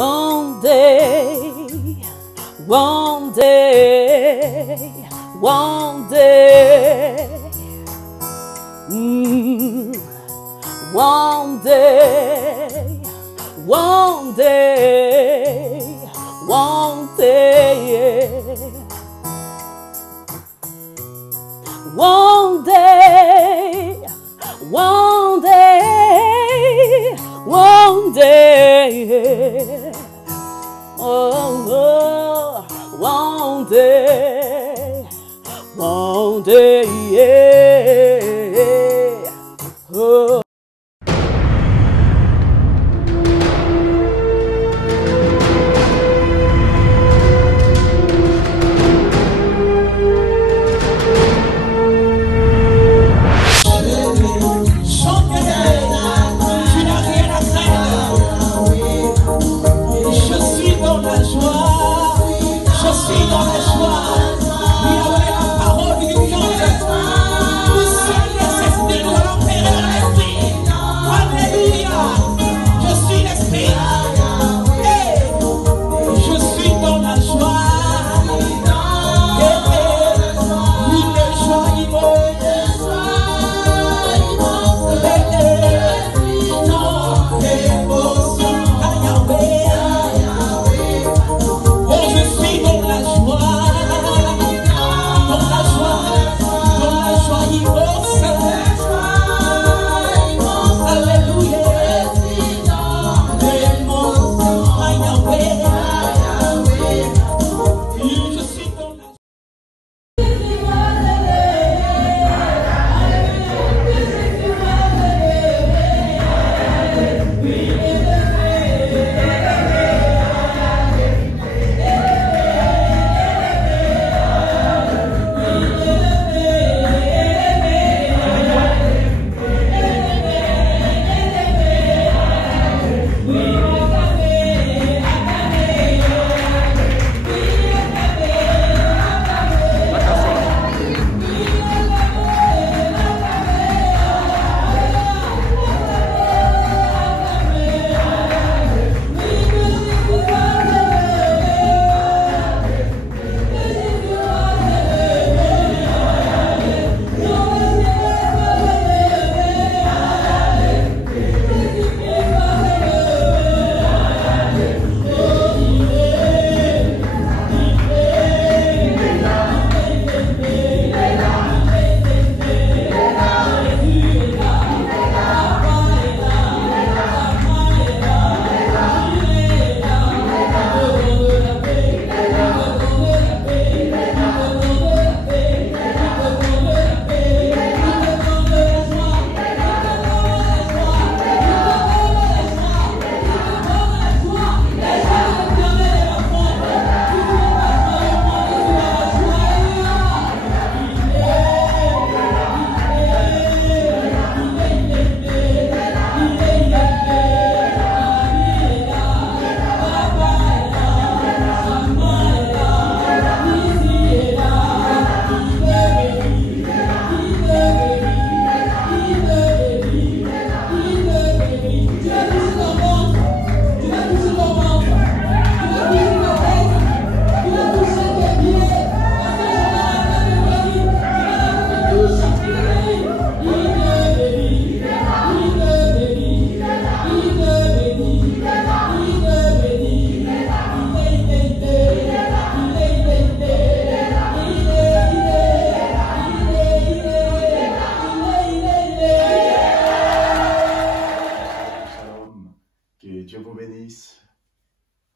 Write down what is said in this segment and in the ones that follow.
One day, one day, one day, one day, one day, one day, one day, one day, one day, oh, one day, one day, yeah. Oh.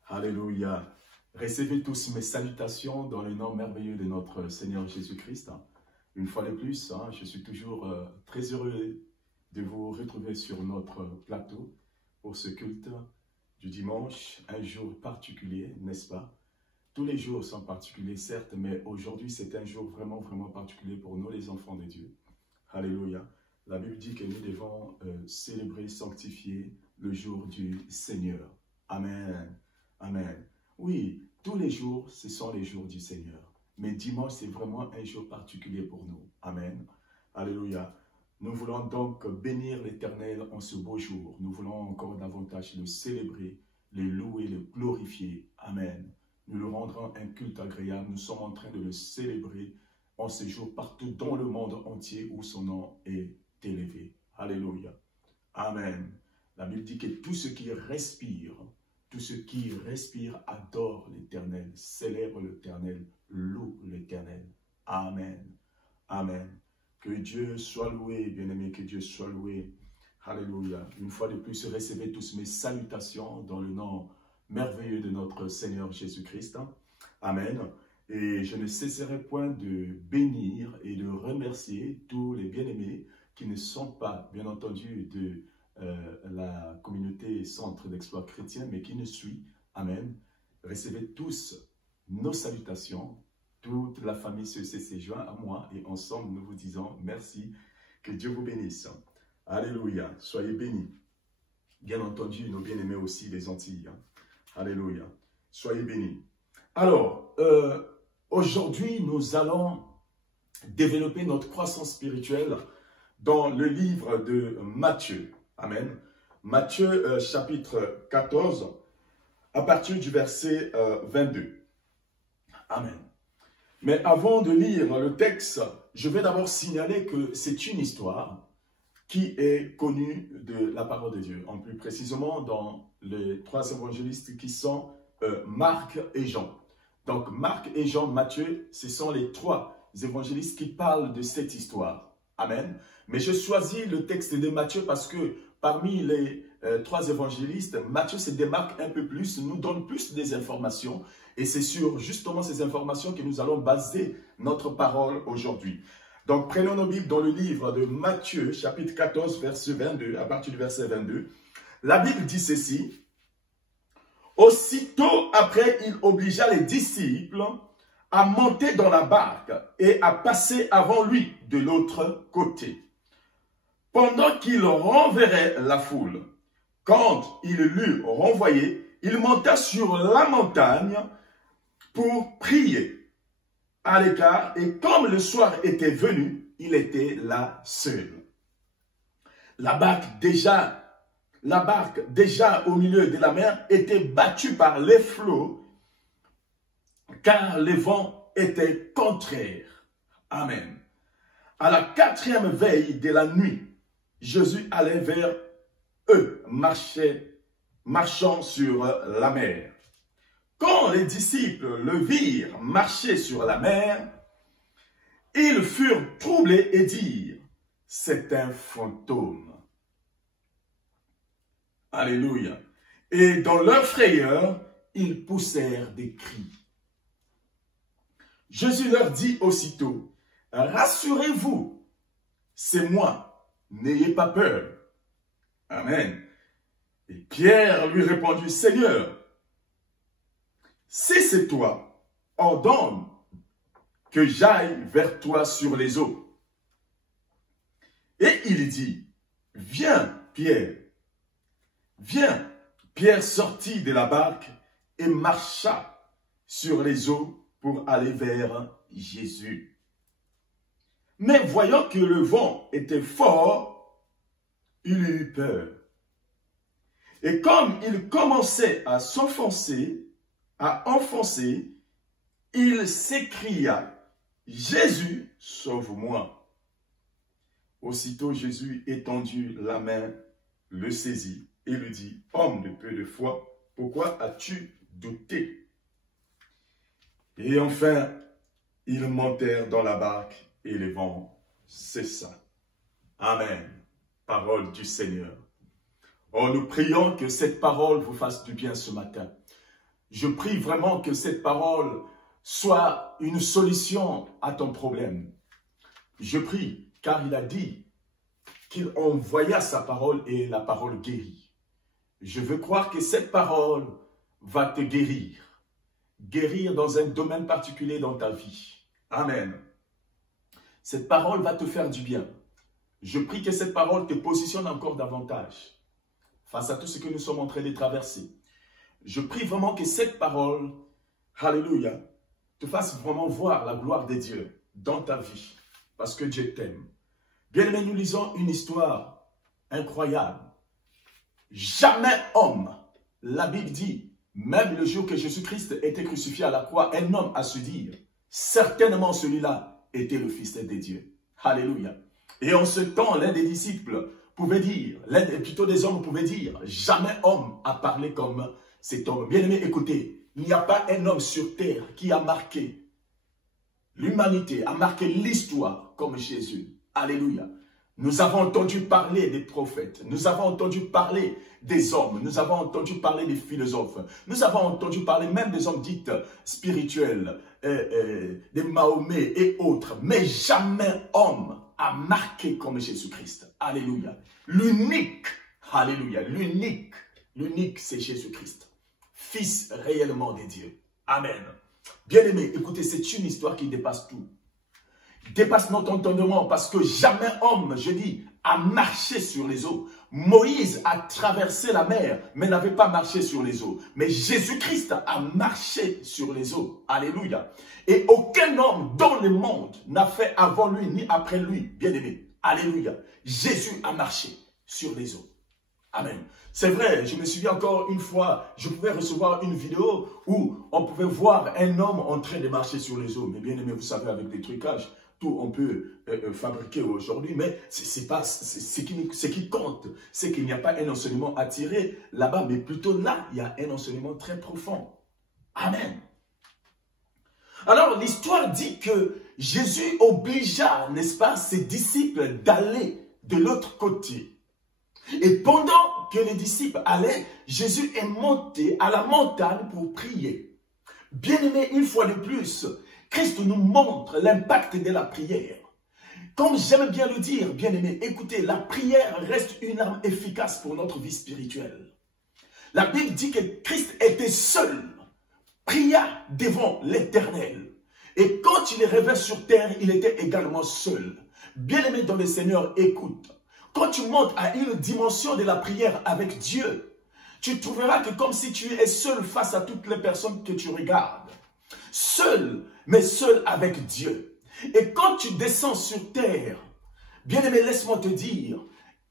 Alléluia. Recevez tous mes salutations dans le nom merveilleux de notre Seigneur Jésus-Christ. Une fois de plus, je suis toujours très heureux de vous retrouver sur notre plateau pour ce culte du dimanche, un jour particulier, n'est-ce pas? Tous les jours sont particuliers, certes, mais aujourd'hui, c'est un jour vraiment particulier pour nous, les enfants de Dieu. Alléluia. La Bible dit que nous devons célébrer, sanctifier le jour du Seigneur. Amen. Amen. Oui, tous les jours, ce sont les jours du Seigneur. Mais dimanche, c'est vraiment un jour particulier pour nous. Amen. Alléluia. Nous voulons donc bénir l'Éternel en ce beau jour. Nous voulons encore davantage le célébrer, le louer, le glorifier. Amen. Nous le rendrons un culte agréable. Nous sommes en train de le célébrer en ce jour partout dans le monde entier où son nom est élevé. Alléluia. Amen. La Bible dit que tout ce qui respire adore l'Éternel, célèbre l'Éternel, loue l'Éternel. Amen. Amen. Que Dieu soit loué, bien-aimé, que Dieu soit loué. Alléluia. Une fois de plus, recevez tous mes salutations dans le nom merveilleux de notre Seigneur Jésus-Christ. Amen. Et je ne cesserai point de bénir et de remercier tous les bien-aimés qui ne sont pas, bien entendu, de la communauté Centre d'Exploit Chrétien, mais qui nous suit. Amen. Recevez tous nos salutations. Toute la famille s'est jointe à moi et ensemble nous vous disons merci. Que Dieu vous bénisse. Alléluia. Soyez bénis. Bien entendu, nos bien-aimés aussi des Antilles. Alléluia. Soyez bénis. Alors, aujourd'hui, nous allons développer notre croissance spirituelle dans le livre de Matthieu. Amen. Matthieu chapitre 14, à partir du verset 22. Amen. Mais avant de lire le texte, je vais d'abord signaler que c'est une histoire qui est connue de la parole de Dieu. En plus précisément dans les trois évangélistes qui sont Marc et Jean. Donc Marc et Jean, Matthieu, ce sont les trois évangélistes qui parlent de cette histoire. Amen. Mais je choisis le texte de Matthieu parce que parmi les trois évangélistes, Matthieu se démarque un peu plus, nous donne plus des informations. Et c'est sur justement ces informations que nous allons baser notre parole aujourd'hui. Donc prenons nos Bibles dans le livre de Matthieu, chapitre 14, verset 22, à partir du verset 22. La Bible dit ceci. Aussitôt après, il obligea les disciples à monter dans la barque et à passer avant lui de l'autre côté, pendant qu'il renverrait la foule. Quand il l'eut renvoyé, il monta sur la montagne pour prier à l'écart, et comme le soir était venu, il était là seul. La barque déjà au milieu de la mer était battue par les flots, car les vents étaient contraires. Amen. À la 4e veille de la nuit, Jésus allait vers eux, marchant sur la mer. Quand les disciples le virent marcher sur la mer, ils furent troublés et dirent, « C'est un fantôme. » Alléluia. Et dans leur frayeur, ils poussèrent des cris. Jésus leur dit aussitôt, « Rassurez-vous, c'est moi, n'ayez pas peur. » Amen. Et Pierre lui répondit, « Seigneur, si c'est toi, ordonne que j'aille vers toi sur les eaux. » Et il dit, « Viens, Pierre. » Viens. Pierre sortit de la barque et marcha sur les eaux pour aller vers Jésus. Mais voyant que le vent était fort, il eut peur. Et comme il commençait à s'enfoncer, il s'écria, « Jésus, sauve-moi. » Aussitôt Jésus étendit la main, le saisit et lui dit, « Homme de peu de foi, pourquoi as-tu douté? » Et enfin, ils montèrent dans la barque et le vent cessa. Amen. Parole du Seigneur. Oh, nous prions que cette parole vous fasse du bien ce matin. Je prie vraiment que cette parole soit une solution à ton problème. Je prie, car il a dit qu'il envoya sa parole et la parole guérit. Je veux croire que cette parole va te guérir. Guérir dans un domaine particulier dans ta vie. Amen. Cette parole va te faire du bien. Je prie que cette parole te positionne encore davantage face à tout ce que nous sommes en train de traverser. Je prie vraiment que cette parole, alléluia, te fasse vraiment voir la gloire de Dieu dans ta vie, parce que Dieu t'aime. Bien aimé, nous lisons une histoire incroyable. Jamais homme la Bible dit, même le jour que Jésus-Christ était crucifié à la croix, un homme a su dire, certainement celui-là était le Fils de Dieu. Alléluia. Et en ce temps, l'un des disciples pouvait dire, plutôt des hommes pouvaient dire, jamais homme a parlé comme cet homme. Bien-aimé, écoutez, il n'y a pas un homme sur terre qui a marqué l'humanité, a marqué l'histoire comme Jésus. Alléluia. Nous avons entendu parler des prophètes, nous avons entendu parler des hommes, nous avons entendu parler des philosophes, nous avons entendu parler même des hommes dits spirituels, des Mahomet et autres, mais jamais homme a marqué comme Jésus-Christ. Alléluia. L'unique, alléluia, l'unique c'est Jésus-Christ, Fils réellement de Dieu. Amen. Bien-aimé, écoutez, c'est une histoire qui dépasse tout. Dépasse notre entendement parce que jamais homme, je dis, a marché sur les eaux. Moïse a traversé la mer, mais n'avait pas marché sur les eaux. Mais Jésus-Christ a marché sur les eaux. Alléluia. Et aucun homme dans le monde n'a fait avant lui ni après lui, bien-aimé. Alléluia. Jésus a marché sur les eaux. Amen. C'est vrai, je me souviens encore une fois, je pouvais recevoir une vidéo où on pouvait voir un homme en train de marcher sur les eaux. Mais bien aimé, vous savez, avec des trucages, tout on peut fabriquer aujourd'hui, mais ce qui compte, c'est qu'il n'y a pas un enseignement à tirer là-bas, mais plutôt là, il y a un enseignement très profond. Amen. Alors, l'histoire dit que Jésus obligea, n'est-ce pas, ses disciples d'aller de l'autre côté. Et pendant que les disciples allaient, Jésus est monté à la montagne pour prier. Bien-aimé, une fois de plus, Christ nous montre l'impact de la prière. Comme j'aime bien le dire, bien-aimé, écoutez, la prière reste une arme efficace pour notre vie spirituelle. La Bible dit que Christ était seul, pria devant l'Éternel. Et quand il est revenu sur terre, il était également seul. Bien-aimé dans le Seigneur, écoute. Quand tu montes à une dimension de la prière avec Dieu, tu trouveras que comme si tu es seul face à toutes les personnes que tu regardes. Seul, mais seul avec Dieu. Et quand tu descends sur terre, bien-aimé, laisse-moi te dire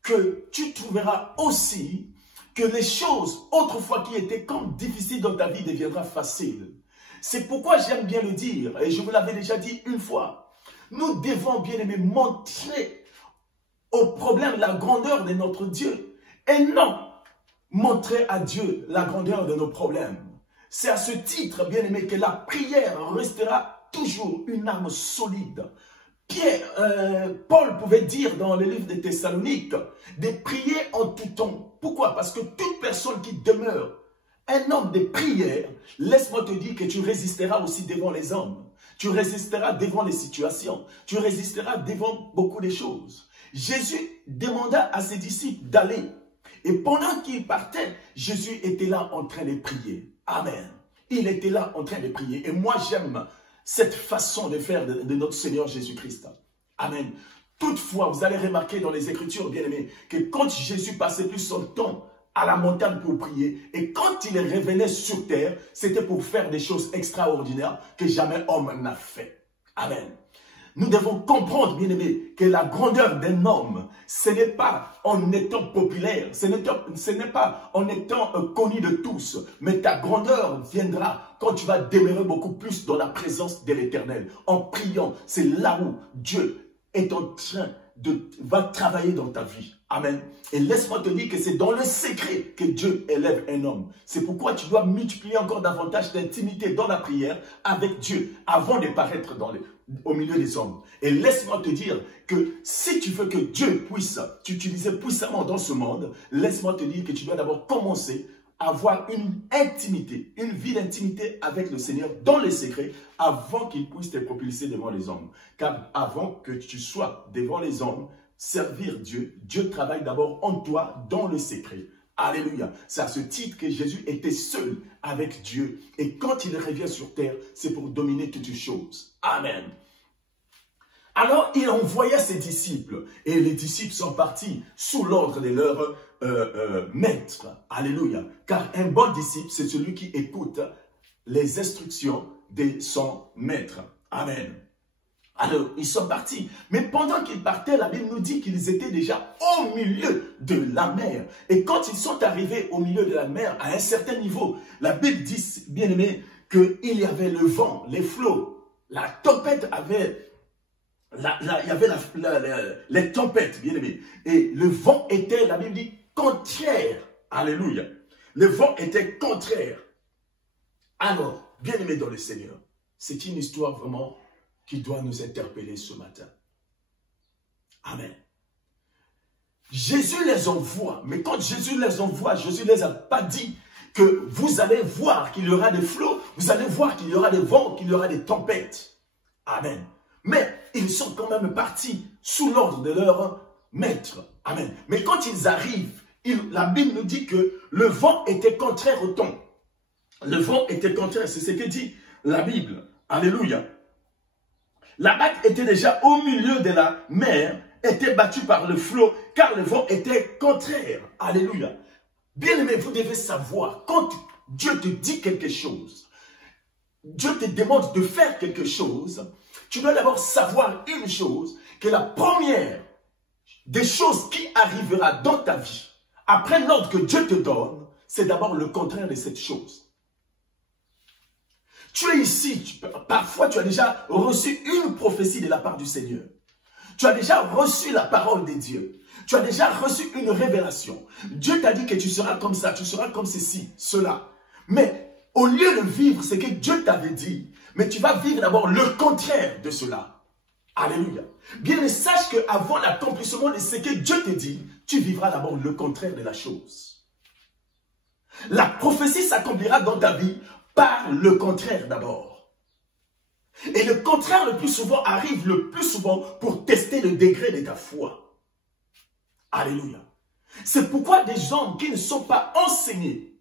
que tu trouveras aussi que les choses autrefois qui étaient comme difficiles dans ta vie deviendront faciles. C'est pourquoi j'aime bien le dire, et je vous l'avais déjà dit une fois, nous devons, bien-aimé, montrer au problème la grandeur de notre Dieu et non montrer à Dieu la grandeur de nos problèmes. C'est à ce titre, bien-aimé, que la prière restera toujours une arme solide. Paul pouvait dire dans le livre des Thessaloniques de prier en tout temps. Pourquoi? Parce que toute personne qui demeure un homme de prière, laisse-moi te dire que tu résisteras aussi devant les hommes. Tu résisteras devant les situations. Tu résisteras devant beaucoup de choses. Jésus demanda à ses disciples d'aller. Et pendant qu'ils partaient, Jésus était là en train de prier. Amen. Il était là en train de prier. Et moi, j'aime cette façon de faire de notre Seigneur Jésus-Christ. Amen. Toutefois, vous allez remarquer dans les Écritures, bien-aimés, que quand Jésus passait plus son temps à la montagne pour prier, et quand il revenait sur terre, c'était pour faire des choses extraordinaires que jamais homme n'a fait. Amen. Nous devons comprendre, bien-aimés, que la grandeur d'un homme, ce n'est pas en étant populaire, ce n'est pas en étant connu de tous, mais ta grandeur viendra quand tu vas demeurer beaucoup plus dans la présence de l'Éternel. En priant, c'est là où Dieu est en train va travailler dans ta vie. Amen. Et laisse-moi te dire que c'est dans le secret que Dieu élève un homme. C'est pourquoi tu dois multiplier encore davantage d'intimité dans la prière avec Dieu avant de paraître au milieu des hommes. Et laisse-moi te dire que si tu veux que Dieu puisse t'utiliser puissamment dans ce monde, laisse-moi te dire que tu dois d'abord commencer à avoir une intimité, une vie d'intimité avec le Seigneur dans les secrets avant qu'il puisse te propulser devant les hommes. Car avant que tu sois devant les hommes, servir Dieu, Dieu travaille d'abord en toi dans le secret. Alléluia. C'est à ce titre que Jésus était seul avec Dieu. Et quand il revient sur terre, c'est pour dominer toutes choses. Amen. Alors, il envoya ses disciples. Et les disciples sont partis sous l'ordre de leur maître. Alléluia. Car un bon disciple, c'est celui qui écoute les instructions de son maître. Amen. Alors, ils sont partis. Mais pendant qu'ils partaient, la Bible nous dit qu'ils étaient déjà au milieu de la mer. Et quand ils sont arrivés au milieu de la mer, à un certain niveau, la Bible dit, bien aimé, qu'il y avait le vent, les flots, la tempête avait... il y avait les tempêtes, bien aimé. Et le vent était, la Bible dit, contraire. Alléluia. Le vent était contraire. Alors, bien aimé dans le Seigneur, c'est une histoire vraiment qui doit nous interpeller ce matin. Amen. Jésus les envoie, mais quand Jésus les envoie, Jésus ne les a pas dit que vous allez voir qu'il y aura des flots, vous allez voir qu'il y aura des vents, qu'il y aura des tempêtes. Amen. Mais ils sont quand même partis sous l'ordre de leur maître. Amen. Mais quand ils arrivent, la Bible nous dit que le vent était contraire au temps. Le vent était contraire, c'est ce que dit la Bible. Alléluia. La barque était déjà au milieu de la mer, était battue par le flot, car le vent était contraire. Alléluia. Bien aimé, vous devez savoir, quand Dieu te dit quelque chose, Dieu te demande de faire quelque chose, tu dois d'abord savoir une chose, que la première des choses qui arrivera dans ta vie, après l'ordre que Dieu te donne, c'est d'abord le contraire de cette chose. Tu es ici, parfois tu as déjà reçu une prophétie de la part du Seigneur. Tu as déjà reçu la parole de Dieu. Tu as déjà reçu une révélation. Dieu t'a dit que tu seras comme ça, tu seras comme ceci, cela. Mais au lieu de vivre ce que Dieu t'avait dit, mais tu vas vivre d'abord le contraire de cela. Alléluia. Bien, mais sache qu'avant l'accomplissement de ce que Dieu te dit, tu vivras d'abord le contraire de la chose. La prophétie s'accomplira dans ta vie par le contraire d'abord. Et le contraire le plus souvent arrive le plus souvent pour tester le degré de ta foi. Alléluia. C'est pourquoi des hommes qui ne sont pas enseignés,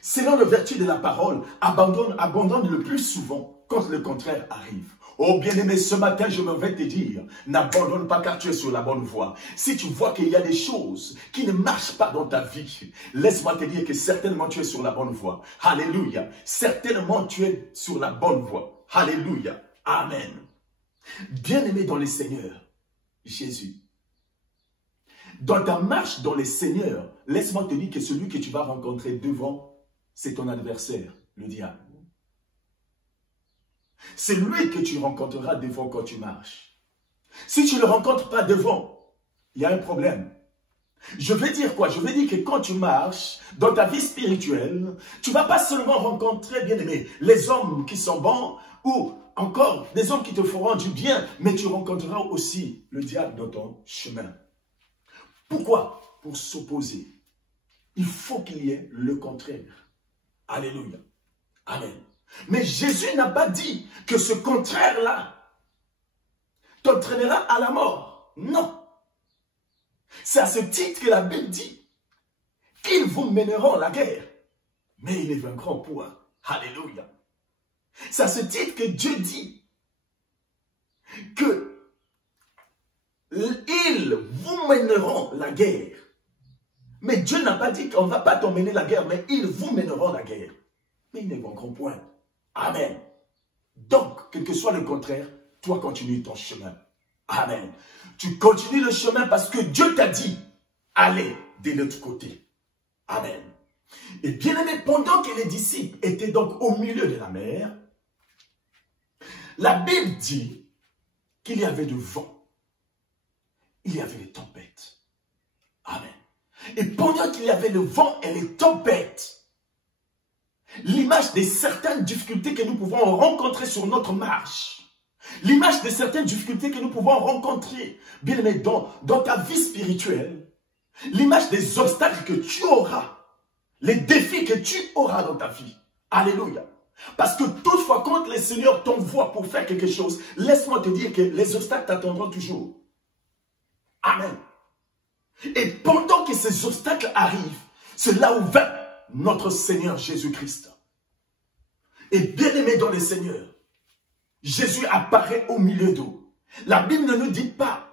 selon la vertu de la parole, abandonnent le plus souvent quand le contraire arrive. Oh bien-aimé, ce matin, je me vais te dire, n'abandonne pas car tu es sur la bonne voie. Si tu vois qu'il y a des choses qui ne marchent pas dans ta vie, laisse-moi te dire que certainement tu es sur la bonne voie. Alléluia. Certainement tu es sur la bonne voie. Alléluia. Amen. Bien-aimé dans le Seigneur, Jésus. Dans ta marche dans le Seigneur, laisse-moi te dire que celui que tu vas rencontrer devant, c'est ton adversaire, le diable. C'est lui que tu rencontreras devant quand tu marches. Si tu ne le rencontres pas devant, il y a un problème. Je veux dire quoi? Je veux dire que quand tu marches dans ta vie spirituelle, tu ne vas pas seulement rencontrer, bien aimé, les hommes qui sont bons ou encore des hommes qui te feront du bien, mais tu rencontreras aussi le diable dans ton chemin. Pourquoi? Pour s'opposer. Il faut qu'il y ait le contraire. Alléluia. Amen. Mais Jésus n'a pas dit que ce contraire-là t'entraînera à la mort. Non. C'est à ce titre que la Bible dit qu'ils vous mèneront la guerre, mais ils les vaincront point. Alléluia. C'est à ce titre que Dieu dit que ils vous mèneront la guerre. Mais Dieu n'a pas dit qu'on ne va pas t'emmener la guerre, mais ils vous mèneront la guerre. Mais ils ne vaincront point. Amen. Donc, quel que soit le contraire, toi continue ton chemin. Amen. Tu continues le chemin parce que Dieu t'a dit, allez de l'autre côté. Amen. Et bien aimé, pendant que les disciples étaient donc au milieu de la mer, la Bible dit qu'il y avait du vent. Il y avait les tempêtes. Amen. Et pendant qu'il y avait le vent et les tempêtes, l'image de certaines difficultés que nous pouvons rencontrer sur notre marche, l'image de certaines difficultés que nous pouvons rencontrer, bien aimé, dans ta vie spirituelle, l'image des obstacles que tu auras, les défis que tu auras dans ta vie. Alléluia. Parce que toutefois, quand le Seigneur t'envoie pour faire quelque chose, laisse-moi te dire que les obstacles t'attendront toujours. Amen. Et pendant que ces obstacles arrivent, c'est là où va notre Seigneur Jésus-Christ. Et bien aimé dans le Seigneur, Jésus apparaît au milieu d'eux. La Bible ne nous dit pas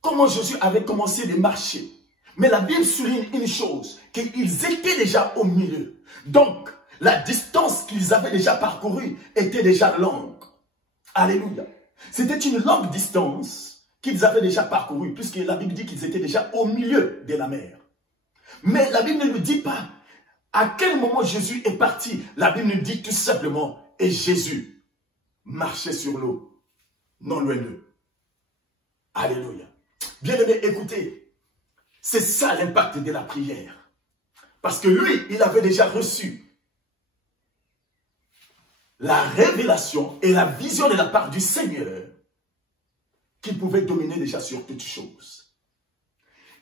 comment Jésus avait commencé de marcher. Mais la Bible souligne une chose, qu'ils étaient déjà au milieu. Donc, la distance qu'ils avaient déjà parcourue était déjà longue. Alléluia. C'était une longue distance qu'ils avaient déjà parcourue, puisque la Bible dit qu'ils étaient déjà au milieu de la mer. Mais la Bible ne nous dit pas à quel moment Jésus est parti. La Bible nous dit tout simplement, et Jésus marchait sur l'eau, non loin d'eux. Alléluia. Bien-aimés, écoutez, c'est ça l'impact de la prière. Parce que lui, il avait déjà reçu la révélation et la vision de la part du Seigneur qu'il pouvait dominer déjà sur toutes choses.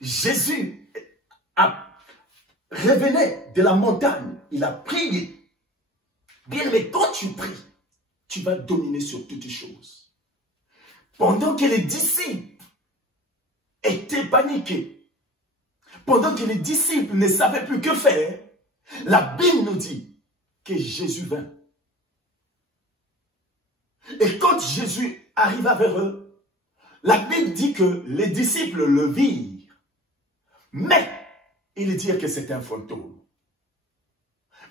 Jésus revenait de la montagne, il a prié. Bien-aimé, quand tu pries, tu vas dominer sur toutes choses. Pendant que les disciples étaient paniqués, pendant que les disciples ne savaient plus que faire, la Bible nous dit que Jésus vint. Et quand Jésus arriva vers eux, la Bible dit que les disciples le virent. Mais ils dirent que c'était un fantôme.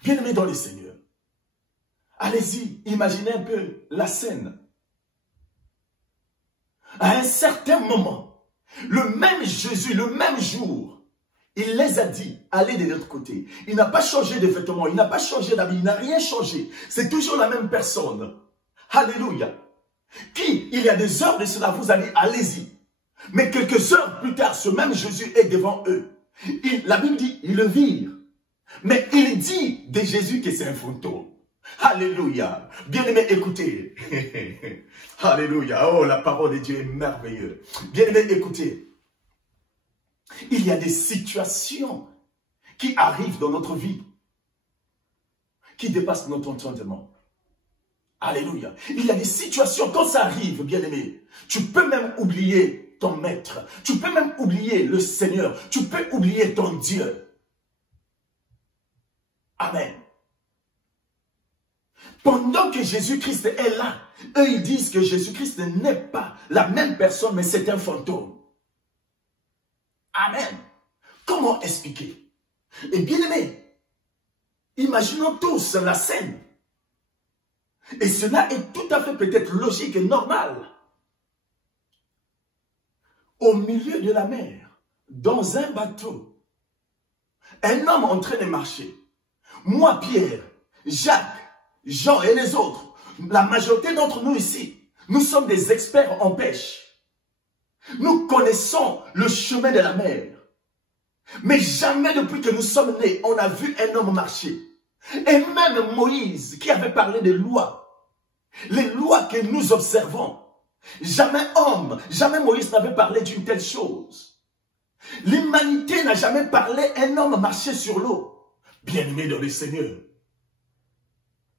Bien-aimés dans le Seigneur, allez-y, imaginez un peu la scène. À un certain moment, le même Jésus, le même jour, il les a dit, allez de l'autre côté. Il n'a pas changé de vêtements, il n'a pas changé d'habit, il n'a rien changé. C'est toujours la même personne. Alléluia. Qui, il y a des heures de cela, vous allez, allez-y. Mais quelques heures plus tard, ce même Jésus est devant eux. La Bible dit, ils le virent. Mais il dit de Jésus que c'est un fantôme. Alléluia. Bien-aimés, écoutez. Alléluia. Oh, la parole de Dieu est merveilleuse. Bien-aimés, écoutez. Il y a des situations qui arrivent dans notre vie, qui dépassent notre entendement. Alléluia. Il y a des situations, quand ça arrive, bien-aimé, tu peux même oublier ton maître. Tu peux même oublier le Seigneur. Tu peux oublier ton Dieu. Amen. Pendant que Jésus-Christ est là, eux ils disent que Jésus-Christ n'est pas la même personne, mais c'est un fantôme. Amen. Comment expliquer? Et bien aimé, imaginons tous la scène. Et cela est tout à fait peut-être logique et normal. Au milieu de la mer, dans un bateau, un homme en train de marcher. Moi, Pierre, Jacques, Jean et les autres, la majorité d'entre nous ici, nous sommes des experts en pêche. Nous connaissons le chemin de la mer. Mais jamais depuis que nous sommes nés, on a vu un homme marcher. Et même Moïse, qui avait parlé des lois, les lois que nous observons, jamais homme, jamais Moïse n'avait parlé d'une telle chose. L'humanité n'a jamais parlé un homme marcher sur l'eau. Bien-aimé dans le Seigneur.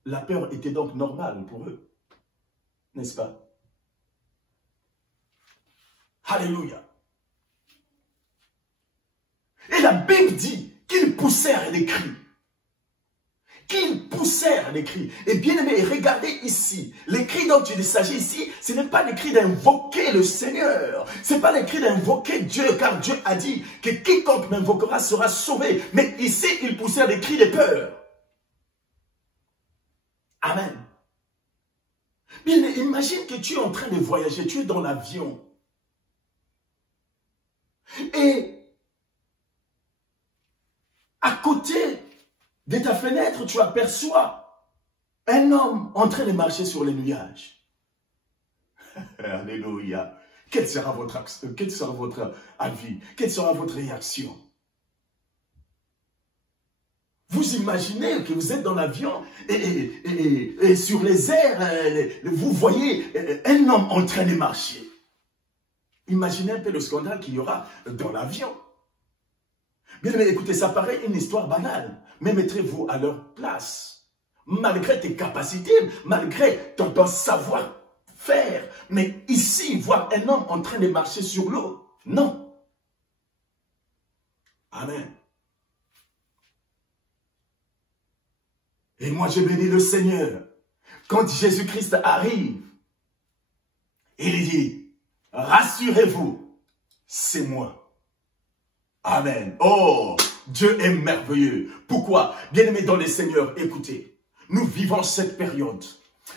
La peur était donc normale pour eux, n'est-ce pas? Alléluia. Et la Bible dit qu'ils poussèrent les cris. Qu'ils poussèrent les cris. Et bien aimé, regardez ici. Les cris dont il s'agit ici, ce n'est pas les cris d'invoquer le Seigneur. Ce n'est pas les cris d'invoquer Dieu, car Dieu a dit que quiconque m'invoquera sera sauvé. Mais ici, ils poussèrent les cris de peur. Amen. Bien, imagine que tu es en train de voyager, tu es dans l'avion. Et à côté de ta fenêtre, tu aperçois un homme en train de marcher sur les nuages. Alléluia. Quel sera votre avis? Quelle sera votre réaction? Vous imaginez que vous êtes dans l'avion et sur les airs, vous voyez un homme en train de marcher. Imaginez un peu le scandale qu'il y aura dans l'avion. Bien aimé, écoutez, ça paraît une histoire banale, mais mettrez-vous à leur place. Malgré tes capacités, malgré ton savoir-faire, mais ici, voir un homme en train de marcher sur l'eau, non. Amen. Et moi, je bénis le Seigneur. Quand Jésus-Christ arrive, il dit, rassurez-vous, c'est moi. Amen. Oh, Dieu est merveilleux. Pourquoi? Bien-aimés dans les Seigneurs, écoutez, nous vivons cette période.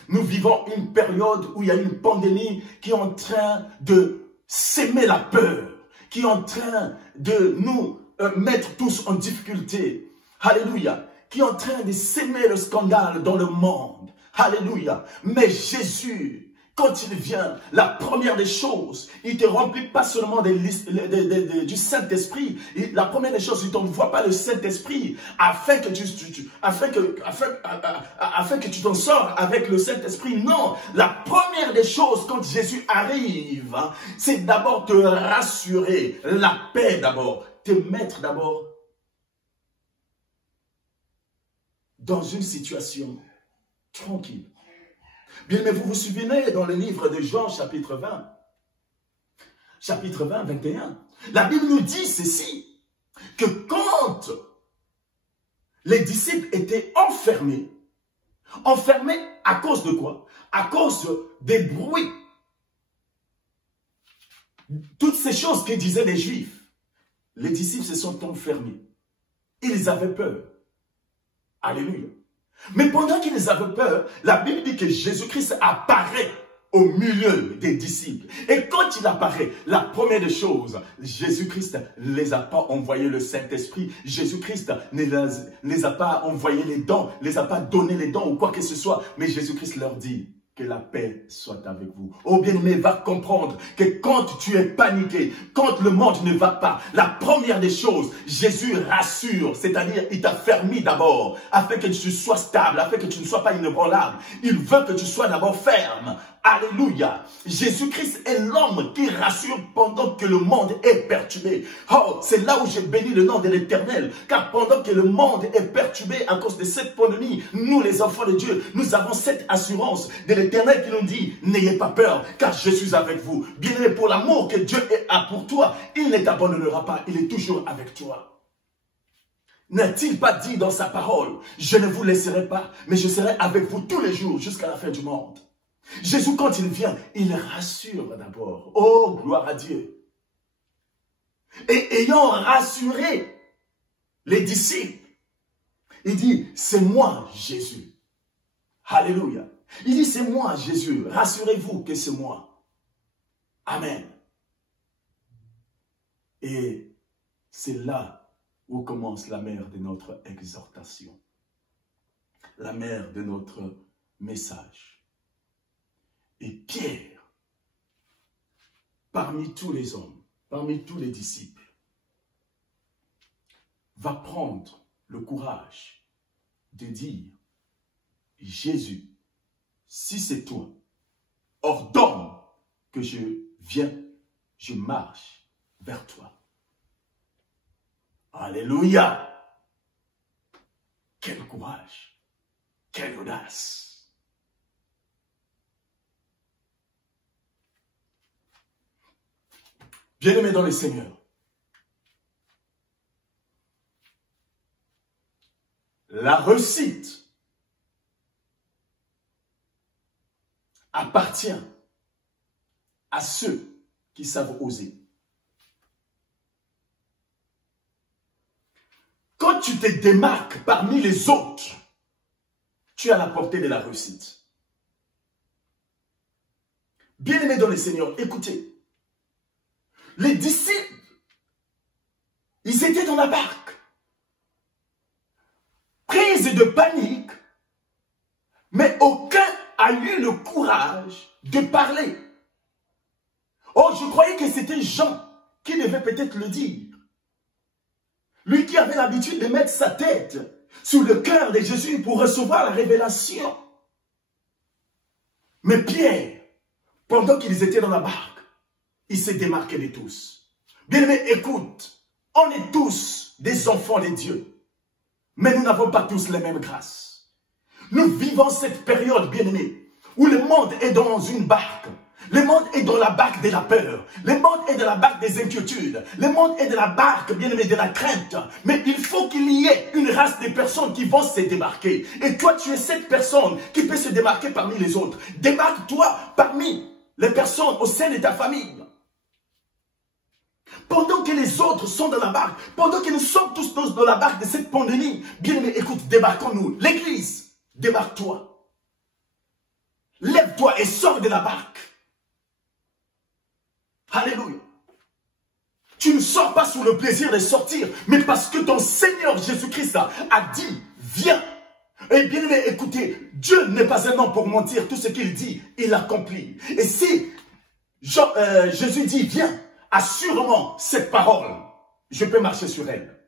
Nous vivons une période où il y a une pandémie qui est en train de s'aimer la peur, qui est en train de nous mettre tous en difficulté. Alléluia. Qui est en train de s'aimer le scandale dans le monde. Alléluia. Mais Jésus, quand il vient, la première des choses, il ne te remplit pas seulement du Saint-Esprit. La première des choses, il ne t'envoie pas le Saint-Esprit afin que tu t'en sors avec le Saint-Esprit. Non, la première des choses quand Jésus arrive, hein, c'est d'abord te rassurer, la paix d'abord, te mettre d'abord dans une situation tranquille. Bien, mais vous vous souvenez dans le livre de Jean, chapitre 20, 21, la Bible nous dit ceci, que quand les disciples étaient enfermés à cause de quoi? À cause des bruits. Toutes ces choses que disaient les Juifs, les disciples se sont enfermés. Ils avaient peur. Alléluia. Mais pendant qu'ils avaient peur, la Bible dit que Jésus-Christ apparaît au milieu des disciples. Et quand il apparaît, la première des choses, Jésus-Christ ne les a pas envoyé le Saint-Esprit. Jésus-Christ ne les a pas envoyé les dons, ne les a pas donné les dons ou quoi que ce soit. Mais Jésus-Christ leur dit que la paix soit avec vous. Oh bien-aimé, va comprendre que quand tu es paniqué, quand le monde ne va pas, la première des choses, Jésus rassure, c'est-à-dire il t'a fermé d'abord, afin que tu sois stable, afin que tu ne sois pas inébranlable. Il veut que tu sois d'abord ferme. Alléluia. Jésus-Christ est l'homme qui rassure pendant que le monde est perturbé. Oh, c'est là où j'ai béni le nom de l'Éternel. Car pendant que le monde est perturbé à cause de cette pandémie, nous les enfants de Dieu, nous avons cette assurance de l'Éternel qui nous dit, n'ayez pas peur, car je suis avec vous. Bien-aimé, pour l'amour que Dieu a pour toi, il ne t'abandonnera pas, il est toujours avec toi. N'a-t-il pas dit dans sa parole, je ne vous laisserai pas, mais je serai avec vous tous les jours jusqu'à la fin du monde. Jésus, quand il vient, il rassure d'abord. Oh, gloire à Dieu. Et ayant rassuré les disciples, il dit, c'est moi, Jésus. Alléluia. Il dit, c'est moi, Jésus. Rassurez-vous que c'est moi. Amen. Et c'est là où commence la mère de notre exhortation. La mère de notre message. Et Pierre, parmi tous les hommes, parmi tous les disciples, va prendre le courage de dire, Jésus, si c'est toi, ordonne que je vienne, je marche vers toi. Alléluia! Quel courage! Quelle audace! Bien-aimés dans les Seigneurs, la réussite appartient à ceux qui savent oser. Quand tu te démarques parmi les autres, tu es à la portée de la réussite. Bien-aimés dans les Seigneurs, écoutez. Les disciples, ils étaient dans la barque, prise de panique, mais aucun a eu le courage de parler. Oh, je croyais que c'était Jean qui devait peut-être le dire. Lui qui avait l'habitude de mettre sa tête sur le cœur de Jésus pour recevoir la révélation. Mais Pierre, pendant qu'ils étaient dans la barque, il s'est démarqué de tous. Bien-aimé, écoute, on est tous des enfants de Dieu. Mais nous n'avons pas tous les mêmes grâces. Nous vivons cette période, bien-aimé, où le monde est dans une barque. Le monde est dans la barque de la peur. Le monde est dans la barque des inquiétudes. Le monde est dans la barque, bien-aimé, de la crainte. Mais il faut qu'il y ait une race de personnes qui vont se démarquer. Et toi, tu es cette personne qui peut se démarquer parmi les autres. Démarque-toi parmi les personnes au sein de ta famille. Pendant que les autres sont dans la barque, pendant que nous sommes tous dans la barque de cette pandémie, bien aimé, écoute, débarquons-nous. L'église, débarque-toi. Lève-toi et sors de la barque. Alléluia. Tu ne sors pas sous le plaisir de sortir, mais parce que ton Seigneur Jésus-Christ a dit, viens. Et bien aimé, écoutez, Dieu n'est pas un homme pour mentir. Tout ce qu'il dit, il accomplit. Et si Jésus dit, viens, assurément, cette parole, je peux marcher sur elle.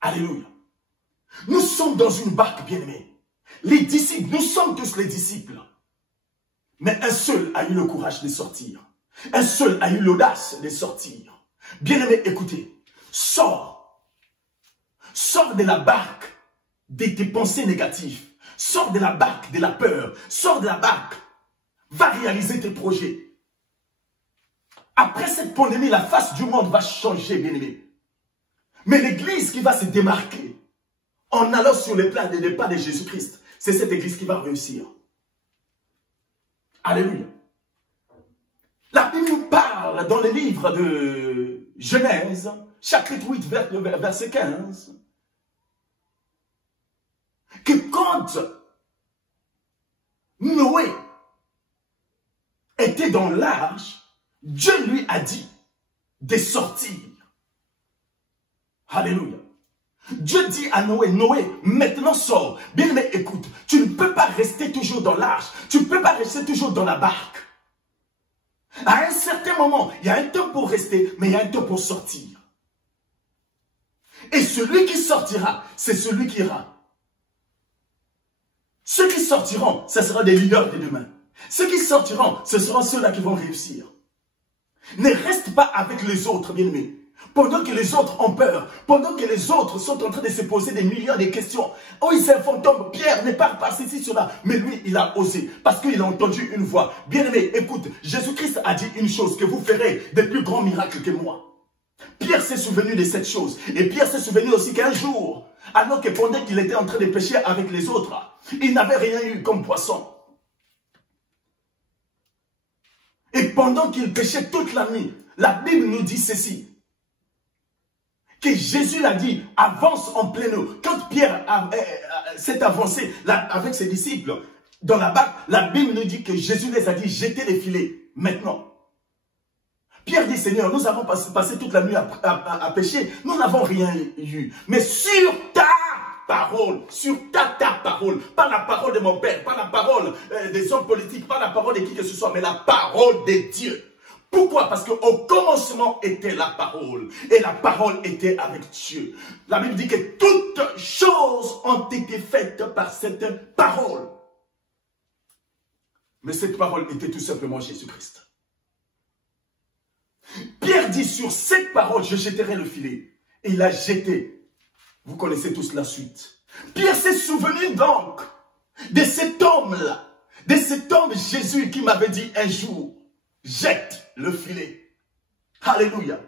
Alléluia. Nous sommes dans une barque, bien aimé. Les disciples, nous sommes tous les disciples. Mais un seul a eu le courage de sortir. Un seul a eu l'audace de sortir. Bien-aimé, écoutez, sors. Sors de la barque de tes pensées négatives. Sors de la barque de la peur. Sors de la barque. Va réaliser tes projets. Après cette pandémie, la face du monde va changer, bien-aimé. Mais l'église qui va se démarquer en allant sur les plans des pas de Jésus-Christ, c'est cette église qui va réussir. Alléluia. La Bible nous parle dans le livre de Genèse, chapitre 8, verset 15, que quand Noé était dans l'arche, Dieu lui a dit de sortir. Alléluia. Dieu dit à Noé, Noé, maintenant sors. Bien, mais écoute, tu ne peux pas rester toujours dans l'arche. Tu ne peux pas rester toujours dans la barque. À un certain moment, il y a un temps pour rester, mais il y a un temps pour sortir. Et celui qui sortira, c'est celui qui ira. Ceux qui sortiront, ce seront des leaders de demain. Ceux qui sortiront, ce seront ceux-là qui vont réussir. Ne reste pas avec les autres, bien-aimés. Pendant que les autres ont peur, pendant que les autres sont en train de se poser des millions de questions. Oh, il c'est un fantôme, Pierre ne parle pas ceci, cela. Mais lui, il a osé, parce qu'il a entendu une voix. Bien-aimé, écoute, Jésus-Christ a dit une chose, que vous ferez des plus grands miracles que moi. Pierre s'est souvenu de cette chose. Et Pierre s'est souvenu aussi qu'un jour, alors que pendant qu'il était en train de pêcher avec les autres, il n'avait rien eu comme poisson. Et pendant qu'il pêchait toute la nuit, la Bible nous dit ceci. Que Jésus l'a dit, avance en pleine eau. Quand Pierre s'est avancé avec ses disciples dans la barque, la Bible nous dit que Jésus les a dit, jetez les filets maintenant. Pierre dit, Seigneur, nous avons passé toute la nuit à pêcher, nous n'avons rien eu. Mais sur ta parole, sur ta parole, pas la parole de mon Père, pas la parole des hommes politiques, pas la parole de qui que ce soit, mais la parole de Dieu. Pourquoi? Parce qu'au commencement était la parole. Et la parole était avec Dieu. La Bible dit que toutes choses ont été faites par cette parole. Mais cette parole était tout simplement Jésus-Christ. Pierre dit, sur cette parole, je jetterai le filet. Et il a jeté. Vous connaissez tous la suite. Pierre s'est souvenu donc de cet homme-là. De cet homme Jésus qui m'avait dit un jour, jette le filet. Alléluia.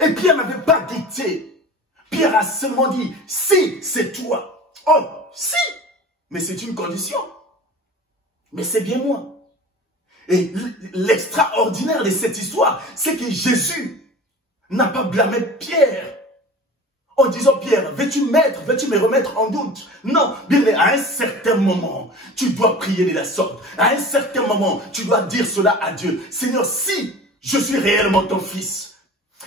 Et Pierre n'avait pas dicté. Pierre a seulement dit, si c'est toi. Oh, si. Mais c'est une condition. Mais c'est bien moi. Et l'extraordinaire de cette histoire, c'est que Jésus n'a pas blâmé Pierre en disant, Pierre, veux-tu me remettre en doute? Non, bien, à un certain moment, tu dois prier de la sorte. À un certain moment, tu dois dire cela à Dieu. Seigneur, si je suis réellement ton fils,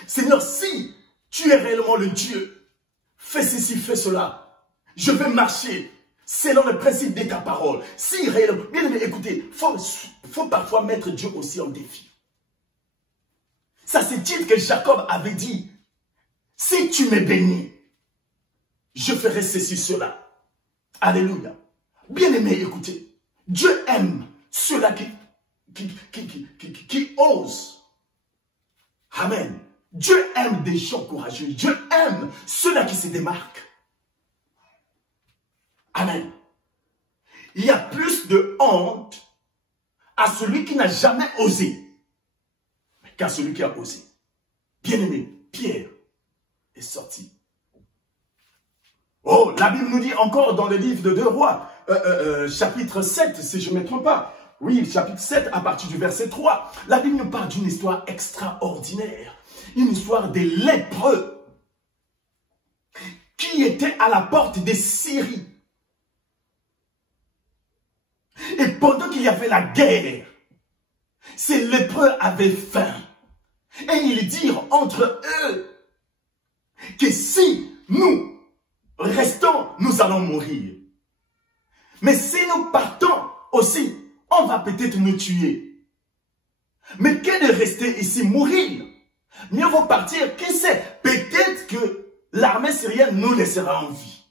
Seigneur, si tu es réellement le Dieu, fais ceci, fais cela. Je vais marcher selon le principe de ta parole. Si réellement, bien aimé, écoutez, faut parfois mettre Dieu aussi en défi. Ça, c'est dire que Jacob avait dit, si tu me bénis, je ferai ceci, cela. Alléluia. Bien-aimé, écoutez, Dieu aime ceux-là qui osent. Amen. Dieu aime des gens courageux. Dieu aime ceux-là qui se démarquent. Amen. Il y a plus de honte à celui qui n'a jamais osé qu'à celui qui a osé. Bien-aimé, Pierre est sorti. Oh, la Bible nous dit encore dans le livre de 2 Rois, chapitre 7, si je ne me trompe pas, oui, chapitre 7, à partir du verset 3, la Bible nous parle d'une histoire extraordinaire. Une histoire des lépreux qui étaient à la porte des Syries. Et pendant qu'il y avait la guerre, ces lépreux avaient faim. Et ils dirent entre eux que si nous restons, nous allons mourir. Mais si nous partons aussi, on va peut-être nous tuer. Mais que de rester ici, mourir? Mieux vaut partir, qui sait? Peut-être que l'armée syrienne nous laissera en vie.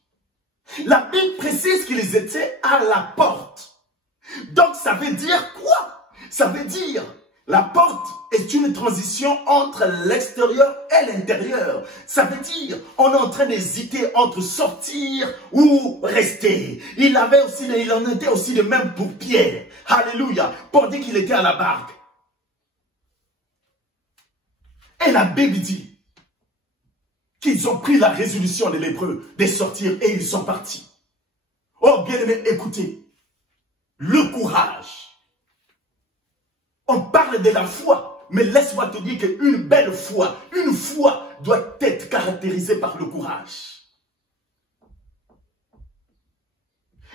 La Bible précise qu'ils étaient à la porte. Donc ça veut dire quoi? Ça veut dire, la porte est une transition entre l'extérieur et l'intérieur. Ça veut dire, on est en train d'hésiter entre sortir ou rester. Il en était aussi de même pour Pierre. Alléluia. Pendant qu'il était à la barque. Et la Bible dit qu'ils ont pris la résolution des lépreux de sortir et ils sont partis. Oh bien-aimés, écoutez. Le courage. On parle de la foi, mais laisse-moi te dire qu'une belle foi, une foi doit être caractérisée par le courage.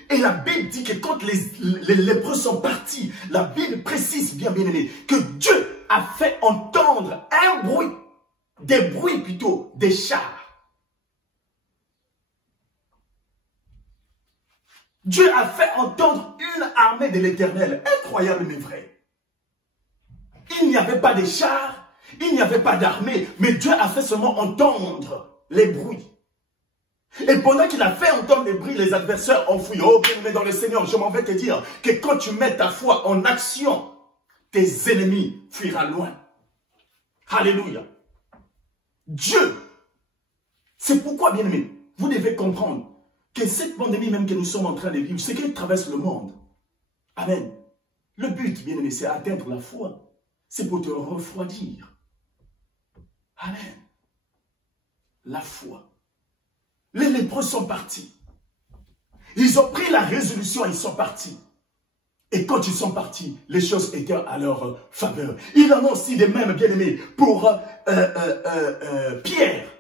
Et la Bible dit que quand les lépreux sont partis, la Bible précise bien aimé, que Dieu a fait entendre un bruit, des bruits plutôt, des chars. Dieu a fait entendre une armée de l'Éternel, incroyable mais vrai. Il n'y avait pas de chars, il n'y avait pas d'armée, mais Dieu a fait seulement entendre les bruits. Et pendant qu'il a fait entendre les bruits, les adversaires ont fui. Oh, bien-aimé dans le Seigneur, je m'en vais te dire que quand tu mets ta foi en action, tes ennemis fuiront loin. Alléluia. Dieu, c'est pourquoi, bien-aimé, vous devez comprendre que cette pandémie même que nous sommes en train de vivre, c'est qu'elle traverse le monde. Amen. Le but, bien-aimé, c'est atteindre la foi. C'est pour te refroidir. Amen. La foi. Les lépreux sont partis. Ils ont pris la résolution, ils sont partis. Et quand ils sont partis, les choses étaient à leur faveur. Il en a aussi des mêmes, bien-aimés, pour Pierre.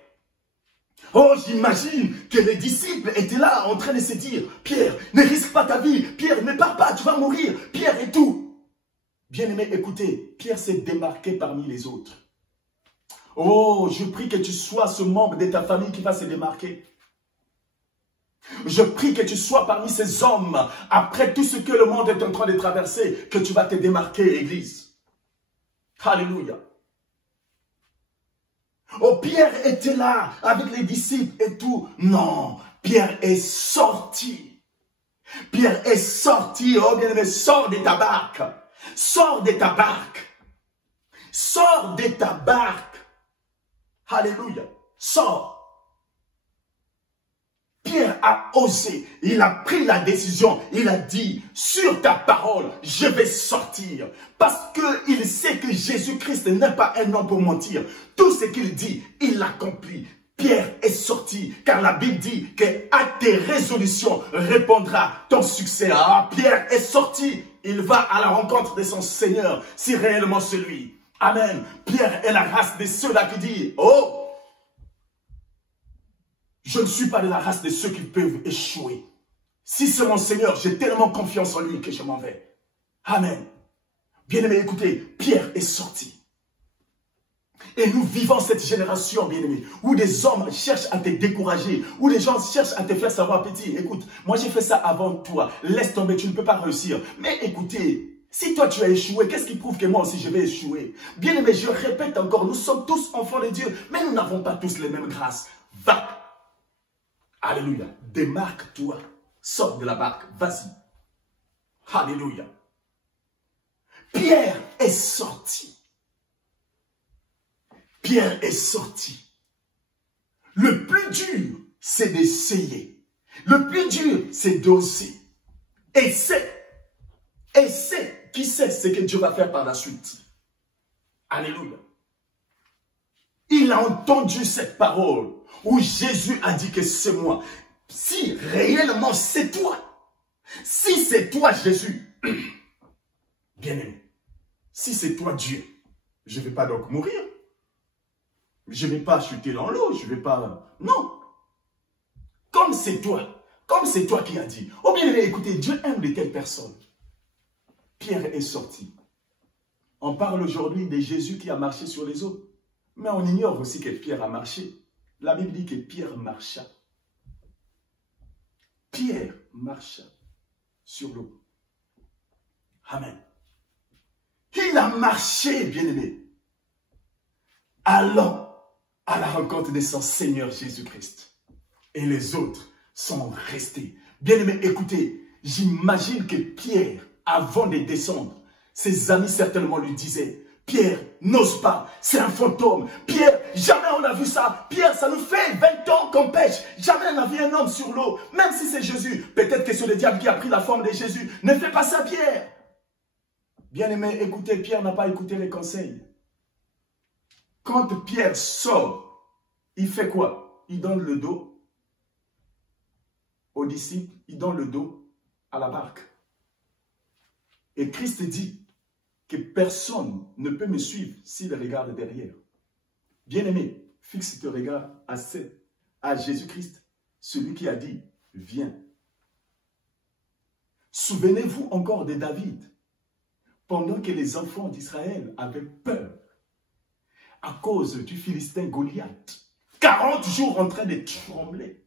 Oh, j'imagine que les disciples étaient là en train de se dire, Pierre, ne risque pas ta vie. Pierre, ne pars pas, tu vas mourir. Pierre et tout. Bien-aimé, écoutez, Pierre s'est démarqué parmi les autres. Oh, je prie que tu sois ce membre de ta famille qui va se démarquer. Je prie que tu sois parmi ces hommes, après tout ce que le monde est en train de traverser, que tu vas te démarquer, Église. Alléluia. Oh, Pierre était là avec les disciples et tout. Non, Pierre est sorti. Pierre est sorti. Oh, bien-aimé, sors de ta barque. Sors de ta barque. Sors de ta barque. Alléluia. Sors. Pierre a osé, il a pris la décision, il a dit, sur ta parole, je vais sortir. Parce qu'il sait que Jésus-Christ n'est pas un homme pour mentir. Tout ce qu'il dit, il l'accomplit. Pierre est sorti, car la Bible dit que à tes résolutions répondra ton succès. Ah, Pierre est sorti, il va à la rencontre de son Seigneur, si réellement c'est lui. Amen. Pierre est la race de ceux-là qui disent, oh, je ne suis pas de la race de ceux qui peuvent échouer. Si c'est mon Seigneur, j'ai tellement confiance en lui que je m'en vais. Amen. Bien-aimé, écoutez, Pierre est sorti. Et nous vivons cette génération, bien-aimé, où des hommes cherchent à te décourager, où les gens cherchent à te faire savoir, petit, écoute, moi j'ai fait ça avant toi, laisse tomber, tu ne peux pas réussir. Mais écoutez, si toi tu as échoué, qu'est-ce qui prouve que moi aussi je vais échouer? Bien-aimé, je répète encore, nous sommes tous enfants de Dieu, mais nous n'avons pas tous les mêmes grâces. Va! Alléluia. Démarque-toi. Sors de la barque. Vas-y. Alléluia. Pierre est sorti. Pierre est sorti. Le plus dur, c'est d'essayer. Le plus dur, c'est d'oser. Essaie. Essaie. Qui sait ce que Dieu va faire par la suite? Alléluia. Il a entendu cette parole où Jésus a dit que c'est moi. Si réellement c'est toi, si c'est toi Jésus, Bien-aimé, si c'est toi Dieu, je ne vais pas donc mourir. Je ne vais pas chuter dans l'eau, je ne vais pas... Non. Comme c'est toi qui as dit. Oh bien, écoutez, Dieu aime de telles personnes. Pierre est sorti. On parle aujourd'hui de Jésus qui a marché sur les eaux. Mais on ignore aussi que Pierre a marché. La Bible dit que Pierre marcha. Pierre marcha sur l'eau. Amen. Il a marché, bien-aimé, allant à la rencontre de son Seigneur Jésus-Christ. Et les autres sont restés. Bien-aimé, écoutez, j'imagine que Pierre, avant de descendre, ses amis certainement lui disaient, Pierre, n'ose pas, c'est un fantôme. Pierre, jamais on a vu ça. Pierre, ça nous fait 20 ans qu'on pêche. Jamais on n'a vu un homme sur l'eau. Même si c'est Jésus, peut-être que c'est le diable qui a pris la forme de Jésus. Ne fais pas ça, Pierre. Bien-aimé, écoutez, Pierre n'a pas écouté les conseils. Quand Pierre sort, il fait quoi? Il donne le dos aux disciples, il donne le dos à la barque. Et Christ dit que personne ne peut me suivre s'il regarde derrière. Bien-aimé, fixe tes regards à Jésus-Christ, celui qui a dit, viens. Souvenez-vous encore de David, pendant que les enfants d'Israël avaient peur à cause du Philistin Goliath. 40 jours en train de trembler.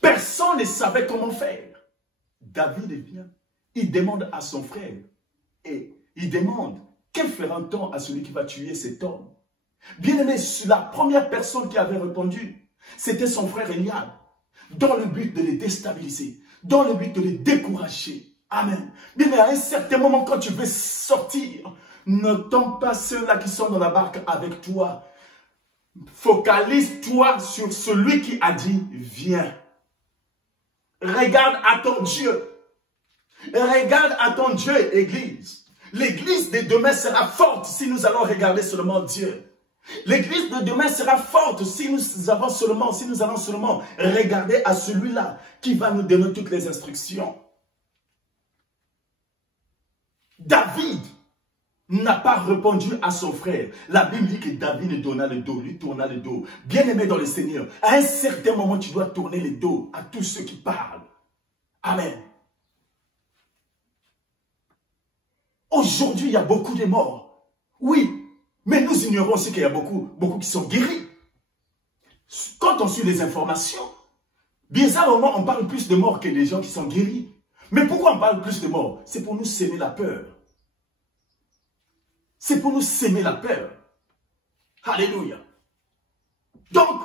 Personne ne savait comment faire. David vient, il demande à son frère et il demande, que fera-t-on à celui qui va tuer cet homme? Bien-aimé, la première personne qui avait répondu, c'était son frère Eliab, dans le but de les déstabiliser, dans le but de les décourager. Amen. Bien, à un certain moment, quand tu veux sortir, n'entends pas ceux-là qui sont dans la barque avec toi. Focalise-toi sur celui qui a dit, viens. Regarde à ton Dieu. Regarde à ton Dieu, Église. L'Église de demain sera forte si nous allons regarder seulement Dieu. L'Église de demain sera forte si nous allons seulement regarder à celui-là qui va nous donner toutes les instructions. David n'a pas répondu à son frère. La Bible dit que David lui donna le dos, lui tourna le dos. Bien-aimé dans le Seigneur, à un certain moment, tu dois tourner le dos à tous ceux qui parlent. Amen. Aujourd'hui, il y a beaucoup de morts. Oui, mais nous ignorons aussi qu'il y a beaucoup qui sont guéris. Quand on suit les informations, bizarrement, on parle plus de morts que des gens qui sont guéris. Mais pourquoi on parle plus de morts? C'est pour nous s'aimer la peur. C'est pour nous s'aimer la peur. Alléluia. Donc,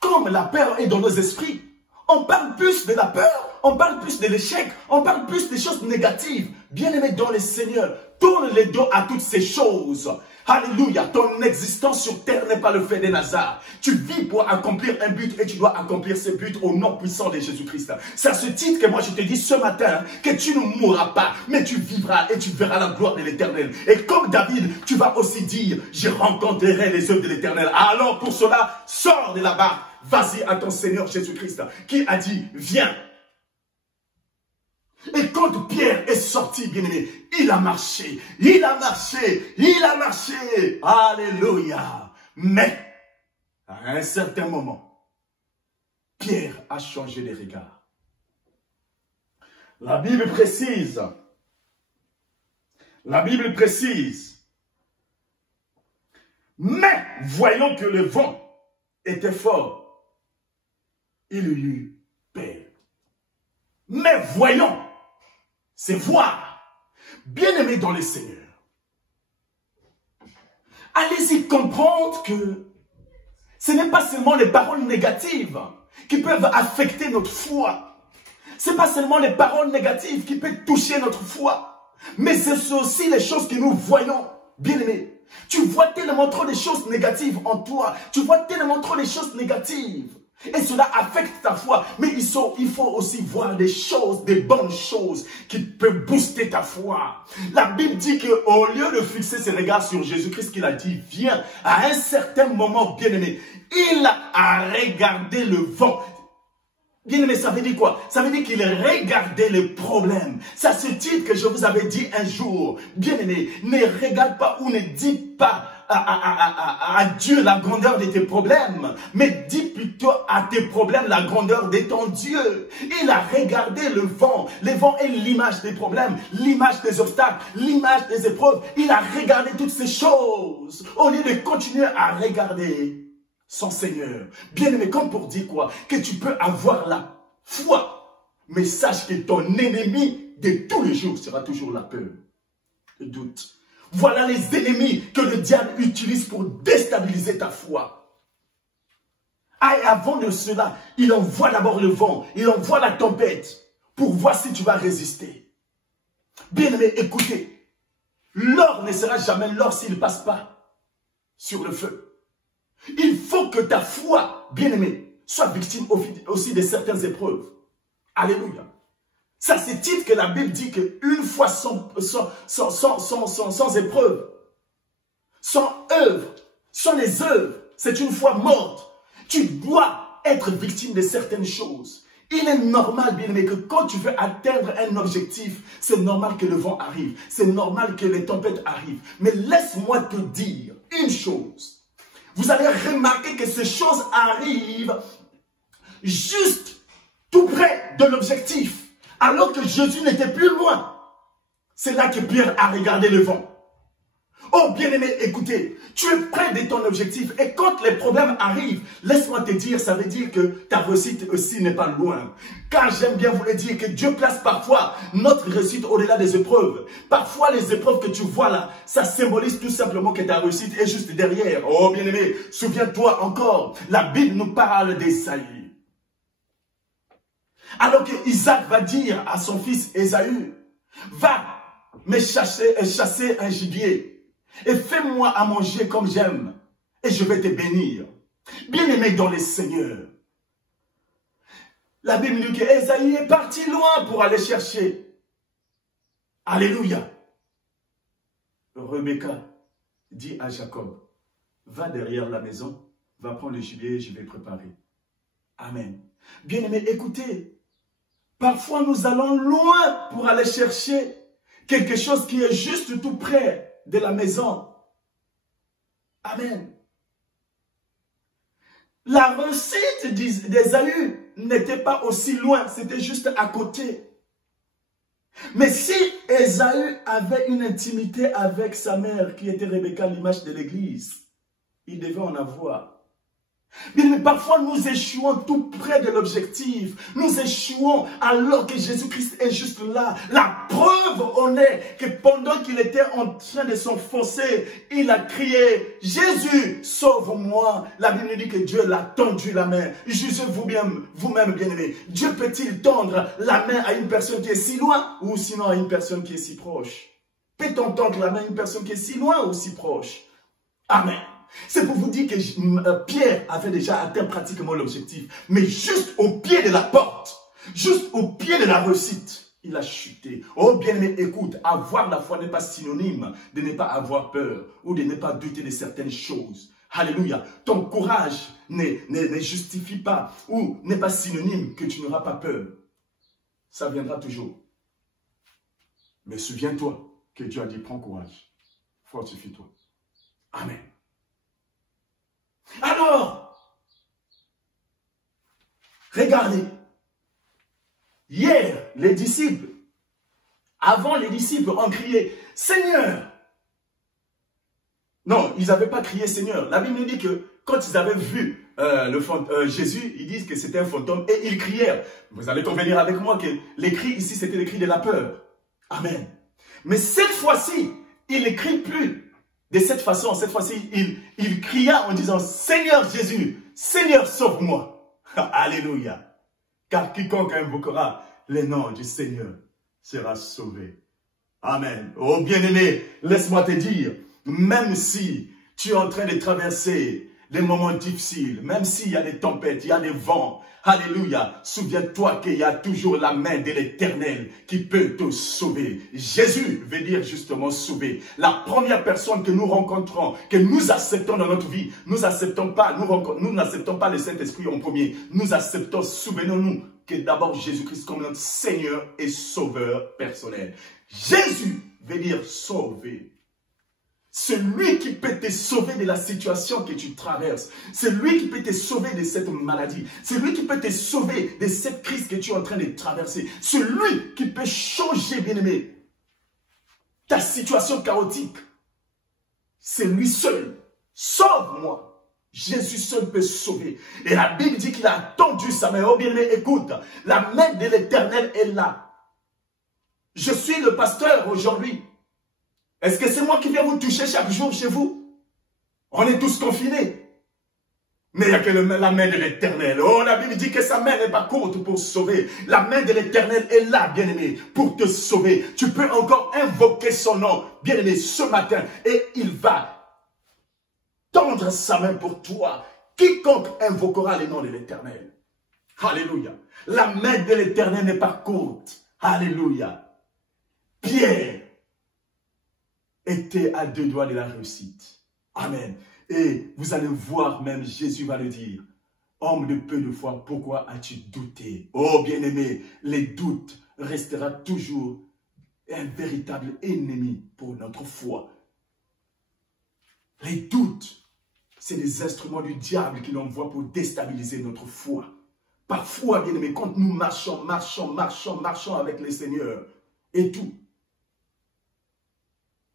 comme la peur est dans nos esprits, on parle plus de la peur, on parle plus de l'échec, on parle plus des choses négatives. Bien-aimé dans le Seigneur, tourne le dos à toutes ces choses. Alléluia, ton existence sur terre n'est pas le fait des hasards. Tu vis pour accomplir un but et tu dois accomplir ce but au nom puissant de Jésus-Christ. C'est à ce titre que moi je te dis ce matin que tu ne mourras pas, mais tu vivras et tu verras la gloire de l'Éternel. Et comme David, tu vas aussi dire, je rencontrerai les œuvres de l'Éternel. Alors pour cela, sors de là-bas, vas-y à ton Seigneur Jésus-Christ qui a dit, viens. Et quand Pierre est sorti, bien-aimé, il a marché, il a marché, il a marché. Alléluia. Mais, à un certain moment, Pierre a changé de regard. La Bible précise, mais voyant que le vent était fort, il eut peur. Mais voyons, c'est voir. Bien-aimé dans le Seigneur, allez-y comprendre que ce n'est pas seulement les paroles négatives qui peuvent affecter notre foi. Ce n'est pas seulement les paroles négatives qui peuvent toucher notre foi. Mais c'est aussi les choses que nous voyons. Bien-aimé, tu vois tellement trop de choses négatives en toi. Tu vois tellement trop de choses négatives. Et cela affecte ta foi. Mais il faut aussi voir des choses, des bonnes choses qui peuvent booster ta foi. La Bible dit qu'au lieu de fixer ses regards sur Jésus-Christ, qu'il a dit, viens, à un certain moment, bien-aimé, il a regardé le vent. Bien-aimé, ça veut dire quoi? Ça veut dire qu'il regardait les problèmes. C'est ce titre que je vous avais dit un jour. Bien-aimé, ne regarde pas ou ne dis pas à Dieu la grandeur de tes problèmes, mais dis plutôt à tes problèmes la grandeur de ton Dieu. Il a regardé le vent. Le vent est l'image des problèmes, l'image des obstacles, l'image des épreuves. Il a regardé toutes ces choses au lieu de continuer à regarder son Seigneur. Bien-aimé, comme pour dire quoi? Que tu peux avoir la foi, mais sache que ton ennemi de tous les jours sera toujours la peur, le doute. Voilà les ennemis que le diable utilise pour déstabiliser ta foi. Et avant de cela, il envoie d'abord le vent, il envoie la tempête pour voir si tu vas résister. Bien-aimé, écoutez, l'or ne sera jamais l'or s'il ne passe pas sur le feu. Il faut que ta foi, bien-aimé, soit victime aussi de certaines épreuves. Alléluia. Ça, c'est titre que la Bible dit qu'une foi sans épreuve, sans œuvre, sans les œuvres, c'est une foi morte. Tu dois être victime de certaines choses. Il est normal, bien-aimé, que quand tu veux atteindre un objectif, c'est normal que le vent arrive. C'est normal que les tempêtes arrivent. Mais laisse-moi te dire une chose. Vous allez remarquer que ces choses arrivent juste tout près de l'objectif. Alors que Jésus n'était plus loin. C'est là que Pierre a regardé le vent. Oh bien-aimé, écoutez, tu es près de ton objectif. Et quand les problèmes arrivent, laisse-moi te dire, ça veut dire que ta réussite aussi n'est pas loin. Car j'aime bien vous le dire que Dieu place parfois notre réussite au-delà des épreuves. Parfois les épreuves que tu vois là, ça symbolise tout simplement que ta réussite est juste derrière. Oh bien-aimé, souviens-toi encore, la Bible nous parle d'Ésaïe. Alors que Isaac va dire à son fils Ésaü, va me chasser un gibier et fais-moi à manger comme j'aime et je vais te bénir. Bien-aimé dans les seigneurs. La Bible dit que Ésaü est parti loin pour aller chercher. Alléluia. Rebecca dit à Jacob, va derrière la maison, va prendre le gibier et je vais préparer. Amen. Bien-aimé, écoutez. Parfois, nous allons loin pour aller chercher quelque chose qui est juste tout près de la maison. Amen. La réussite d'Ésaü n'était pas aussi loin, c'était juste à côté. Mais si Ésaü avait une intimité avec sa mère, qui était Rebecca, l'image de l'église, il devait en avoir. Mais parfois nous échouons tout près de l'objectif. Nous échouons alors que Jésus-Christ est juste là. La preuve en est que pendant qu'il était en train de s'enfoncer, il a crié, Jésus, sauve-moi. La Bible dit que Dieu l'a tendu la main. Jugez vous-même, bien-aimés. Dieu peut-il tendre la main à une personne qui est si loin ou sinon à une personne qui est si proche? Peut-on tendre la main à une personne qui est si loin ou si proche? Amen. C'est pour vous dire que Pierre avait déjà atteint pratiquement l'objectif. Mais juste au pied de la porte, juste au pied de la réussite, il a chuté. Oh bien-aimé, écoute, avoir la foi n'est pas synonyme de ne pas avoir peur ou de ne pas douter de certaines choses. Alléluia. Ton courage ne justifie pas ou n'est pas synonyme que tu n'auras pas peur. Ça viendra toujours. Mais souviens-toi que Dieu a dit, prends courage. Fortifie-toi. Amen. Alors, regardez, hier, les disciples, avant les disciples ont crié, Seigneur. Non, ils n'avaient pas crié Seigneur. La Bible dit que quand ils avaient vu Jésus, ils disent que c'était un fantôme et ils crièrent. Vous allez convenir avec moi que les cris ici, c'était les cris de la peur. Amen. Mais cette fois-ci, ils ne crient plus. De cette façon, cette fois-ci, il cria en disant, Seigneur Jésus, Seigneur sauve-moi. Alléluia. Car quiconque invoquera le nom du Seigneur sera sauvé. Amen. Oh bien-aimé, laisse-moi te dire, même si tu es en train de traverser les moments difficiles, même s'il y a des tempêtes, il y a des vents. Alléluia. Souviens-toi qu'il y a toujours la main de l'Éternel qui peut te sauver. Jésus veut dire justement sauver. La première personne que nous rencontrons, que nous acceptons dans notre vie, nous n'acceptons pas le Saint-Esprit en premier. Nous acceptons, souvenons-nous, que d'abord Jésus-Christ comme notre Seigneur et Sauveur personnel. Jésus veut dire sauver. C'est lui qui peut te sauver de la situation que tu traverses. C'est lui qui peut te sauver de cette maladie. C'est lui qui peut te sauver de cette crise que tu es en train de traverser. C'est lui qui peut changer, bien-aimé, ta situation chaotique. C'est lui seul. Sauve-moi. Jésus seul peut sauver. Et la Bible dit qu'il a tendu sa main. Oh bien-aimé, écoute, la main de l'Éternel est là. Je suis le pasteur aujourd'hui. Est-ce que c'est moi qui viens vous toucher chaque jour chez vous? On est tous confinés. Mais il n'y a que la main de l'Éternel. Oh, la Bible dit que sa main n'est pas courte pour sauver. La main de l'Éternel est là, bien-aimé, pour te sauver. Tu peux encore invoquer son nom, bien-aimé, ce matin. Et il va tendre sa main pour toi. Quiconque invoquera le nom de l'Éternel. Alléluia. La main de l'Éternel n'est pas courte. Alléluia. Pierre était à 2 doigts de la réussite. Amen. Et vous allez voir même, Jésus va le dire. Homme de peu de foi, pourquoi as-tu douté? Oh bien-aimé, les doutes restera toujours un véritable ennemi pour notre foi. Les doutes, c'est des instruments du diable qu'il envoie pour déstabiliser notre foi. Parfois, bien-aimé, quand nous marchons avec le Seigneur et tout,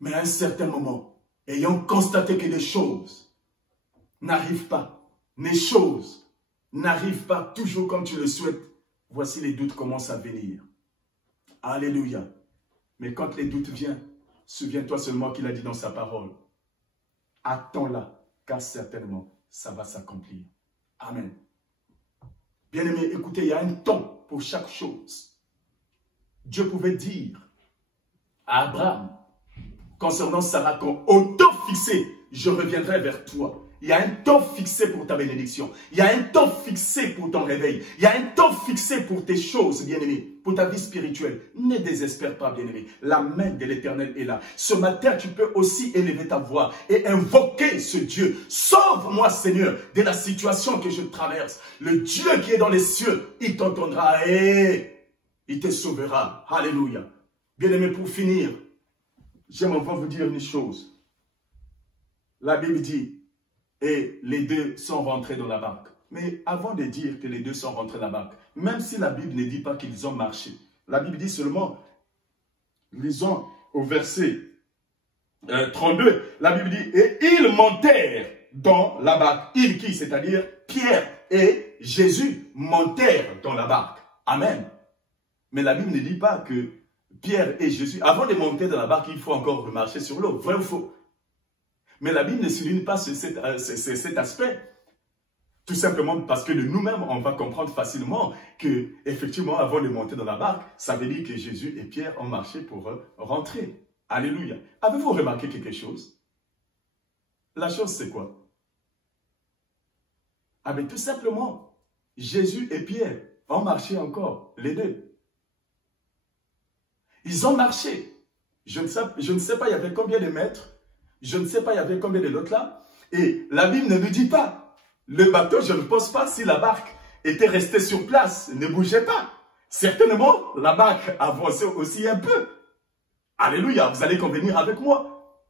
mais à un certain moment, ayant constaté que les choses n'arrivent pas, les choses n'arrivent pas toujours comme tu le souhaites, voici les doutes commencent à venir. Alléluia. Mais quand les doutes viennent, souviens-toi seulement qu'il a dit dans sa parole, attends-la, car certainement, ça va s'accomplir. Amen. Bien-aimés, écoutez, il y a un temps pour chaque chose. Dieu pouvait dire à Abraham, concernant Sarah, au temps fixé, je reviendrai vers toi. Il y a un temps fixé pour ta bénédiction. Il y a un temps fixé pour ton réveil. Il y a un temps fixé pour tes choses, bien-aimé, pour ta vie spirituelle. Ne désespère pas, bien-aimé. La main de l'Éternel est là. Ce matin, tu peux aussi élever ta voix et invoquer ce Dieu. Sauve-moi, Seigneur, de la situation que je traverse. Le Dieu qui est dans les cieux, il t'entendra et il te sauvera. Alléluia. Bien-aimé, pour finir, j'aimerais vous dire une chose. La Bible dit, et les deux sont rentrés dans la barque. Mais avant de dire que les deux sont rentrés dans la barque, même si la Bible ne dit pas qu'ils ont marché, la Bible dit seulement, lisons au verset 32, la Bible dit, et ils montèrent dans la barque. Ils qui, c'est-à-dire Pierre et Jésus, montèrent dans la barque. Amen. Mais la Bible ne dit pas que Pierre et Jésus, avant de monter dans la barque, il faut encore marcher sur l'eau. Vrai ou faux? Mais la Bible ne souligne pas cet aspect. Tout simplement parce que de nous-mêmes, on va comprendre facilement que, effectivement, avant de monter dans la barque, ça veut dire que Jésus et Pierre ont marché pour rentrer. Alléluia. Avez-vous remarqué quelque chose? La chose, c'est quoi? Ah bien, tout simplement, Jésus et Pierre ont marché encore, les deux. Ils ont marché. Je ne sais pas, il y avait combien de mètres. Je ne sais pas, il y avait combien de l'autre là. Et la Bible ne nous dit pas. Le bateau, je ne pense pas si la barque était restée sur place, ne bougeait pas. Certainement, la barque avançait aussi un peu. Alléluia, vous allez convenir avec moi.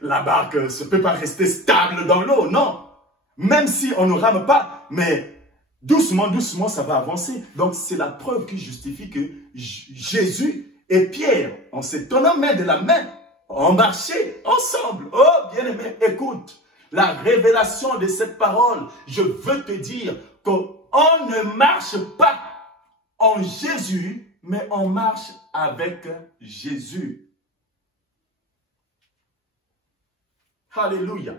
La barque ne peut pas rester stable dans l'eau, non. Même si on ne rame pas, mais doucement, doucement, ça va avancer. Donc, c'est la preuve qui justifie que Jésus et Pierre, en se tenant main de la main, ont marché ensemble. Oh, bien-aimé, écoute, la révélation de cette parole, je veux te dire qu'on ne marche pas en Jésus, mais on marche avec Jésus. Alléluia.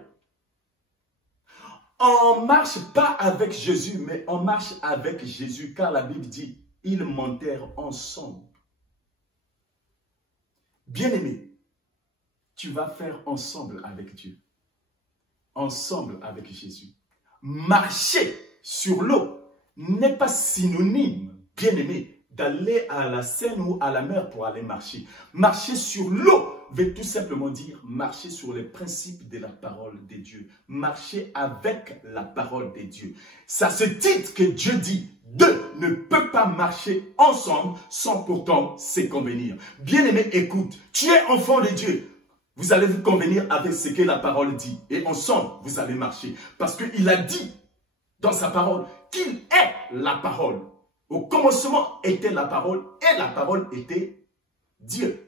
On ne marche pas avec Jésus, mais on marche avec Jésus, car la Bible dit, ils montèrent ensemble. Bien-aimé, tu vas faire ensemble avec Dieu. ensemble avec Jésus. Marcher sur l'eau n'est pas synonyme, bien-aimé, d'aller à la Seine ou à la mer pour aller marcher. Marcher sur l'eau veut tout simplement dire marcher sur les principes de la parole de Dieu. Marcher avec la parole de Dieu. Ça se titre que Dieu dit, deux ne peuvent pas marcher ensemble sans pourtant se convenir. Bien-aimé, écoute, tu es enfant de Dieu. Vous allez vous convenir avec ce que la parole dit. Et ensemble, vous allez marcher. Parce qu'il a dit dans sa parole qu'il est la parole. Au commencement était la parole et la parole était Dieu.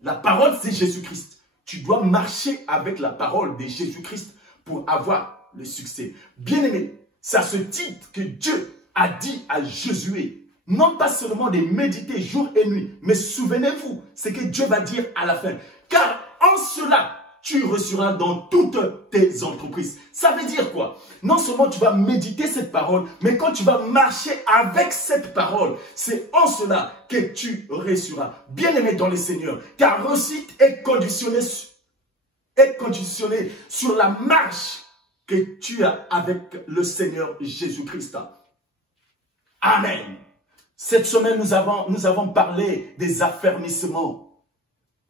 La parole, c'est Jésus-Christ. Tu dois marcher avec la parole de Jésus-Christ pour avoir le succès. Bien-aimé, c'est à ce titre que Dieu a dit à Josué, non pas seulement de méditer jour et nuit, mais souvenez-vous ce que Dieu va dire à la fin. Car en cela, tu réussiras dans toutes tes entreprises. Ça veut dire quoi? Non seulement tu vas méditer cette parole, mais quand tu vas marcher avec cette parole, c'est en cela que tu réussiras. Bien-aimé dans le Seigneur, ta réussite est conditionnée sur la marche que tu as avec le Seigneur Jésus-Christ. Amen. Cette semaine, nous avons parlé des affermissements.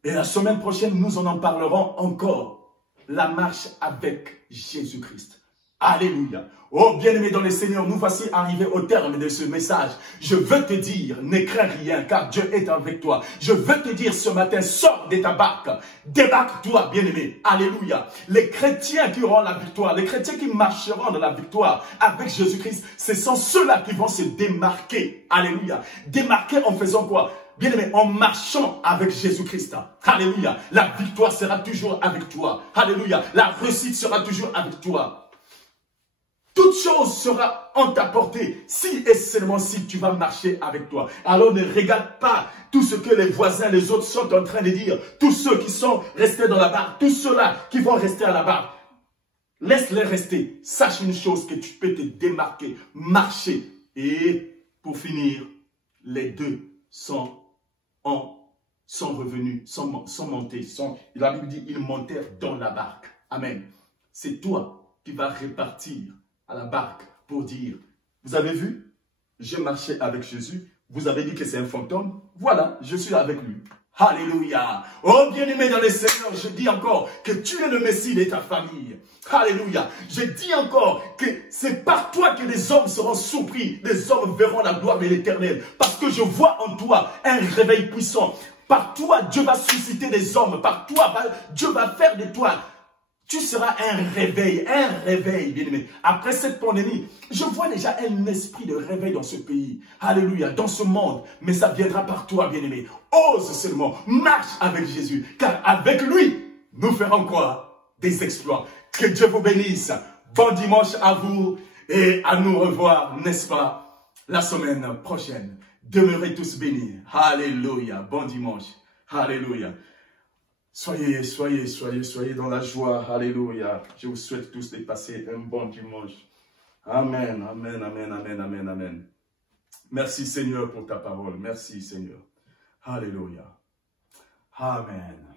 Et la semaine prochaine, nous en parlerons encore. La marche avec Jésus-Christ. Alléluia. Oh, bien-aimé dans le Seigneur, nous voici arrivés au terme de ce message. Je veux te dire, ne crains rien, car Dieu est avec toi. Je veux te dire ce matin, sors de ta barque. Débarque-toi, bien-aimé. Alléluia. Les chrétiens qui auront la victoire, les chrétiens qui marcheront dans la victoire avec Jésus-Christ, ce sont ceux-là qui vont se démarquer. Alléluia. Démarquer en faisant quoi? Bien-aimé, en marchant avec Jésus-Christ. Alléluia. La victoire sera toujours avec toi. Alléluia. La réussite sera toujours avec toi. Toute chose sera en ta portée si et seulement si tu vas marcher avec toi. Alors ne regarde pas tout ce que les voisins, les autres sont en train de dire. Tous ceux qui sont restés dans la barque, tous ceux-là qui vont rester à la barque. Laisse-les rester. Sache une chose, que tu peux te démarquer, marcher. Et pour finir, les deux sont revenus, sont montés. La Bible dit, ils montèrent dans la barque. Amen. C'est toi qui vas repartir à la barque pour dire, vous avez vu, j'ai marché avec Jésus, vous avez dit que c'est un fantôme, voilà, je suis avec lui. Alléluia. Oh bien-aimé dans le Seigneur, je dis encore que tu es le Messie de ta famille. Alléluia. Je dis encore que c'est par toi que les hommes seront surpris, les hommes verront la gloire de l'Éternel, parce que je vois en toi un réveil puissant. Par toi, Dieu va susciter des hommes, par toi, Dieu va faire de toi. Tu seras un réveil, bien-aimé. Après cette pandémie, je vois déjà un esprit de réveil dans ce pays. Alléluia, dans ce monde. Mais ça viendra par toi, bien-aimé. Ose seulement, marche avec Jésus. Car avec lui, nous ferons quoi? Des exploits. Que Dieu vous bénisse. Bon dimanche à vous et à nous revoir, n'est-ce pas, la semaine prochaine. Demeurez tous bénis. Alléluia. Bon dimanche. Alléluia. Soyez dans la joie. Alléluia. Je vous souhaite tous de passer un bon dimanche. Amen, amen, amen, amen, amen, amen. Merci Seigneur pour ta parole. Merci Seigneur. Alléluia. Amen.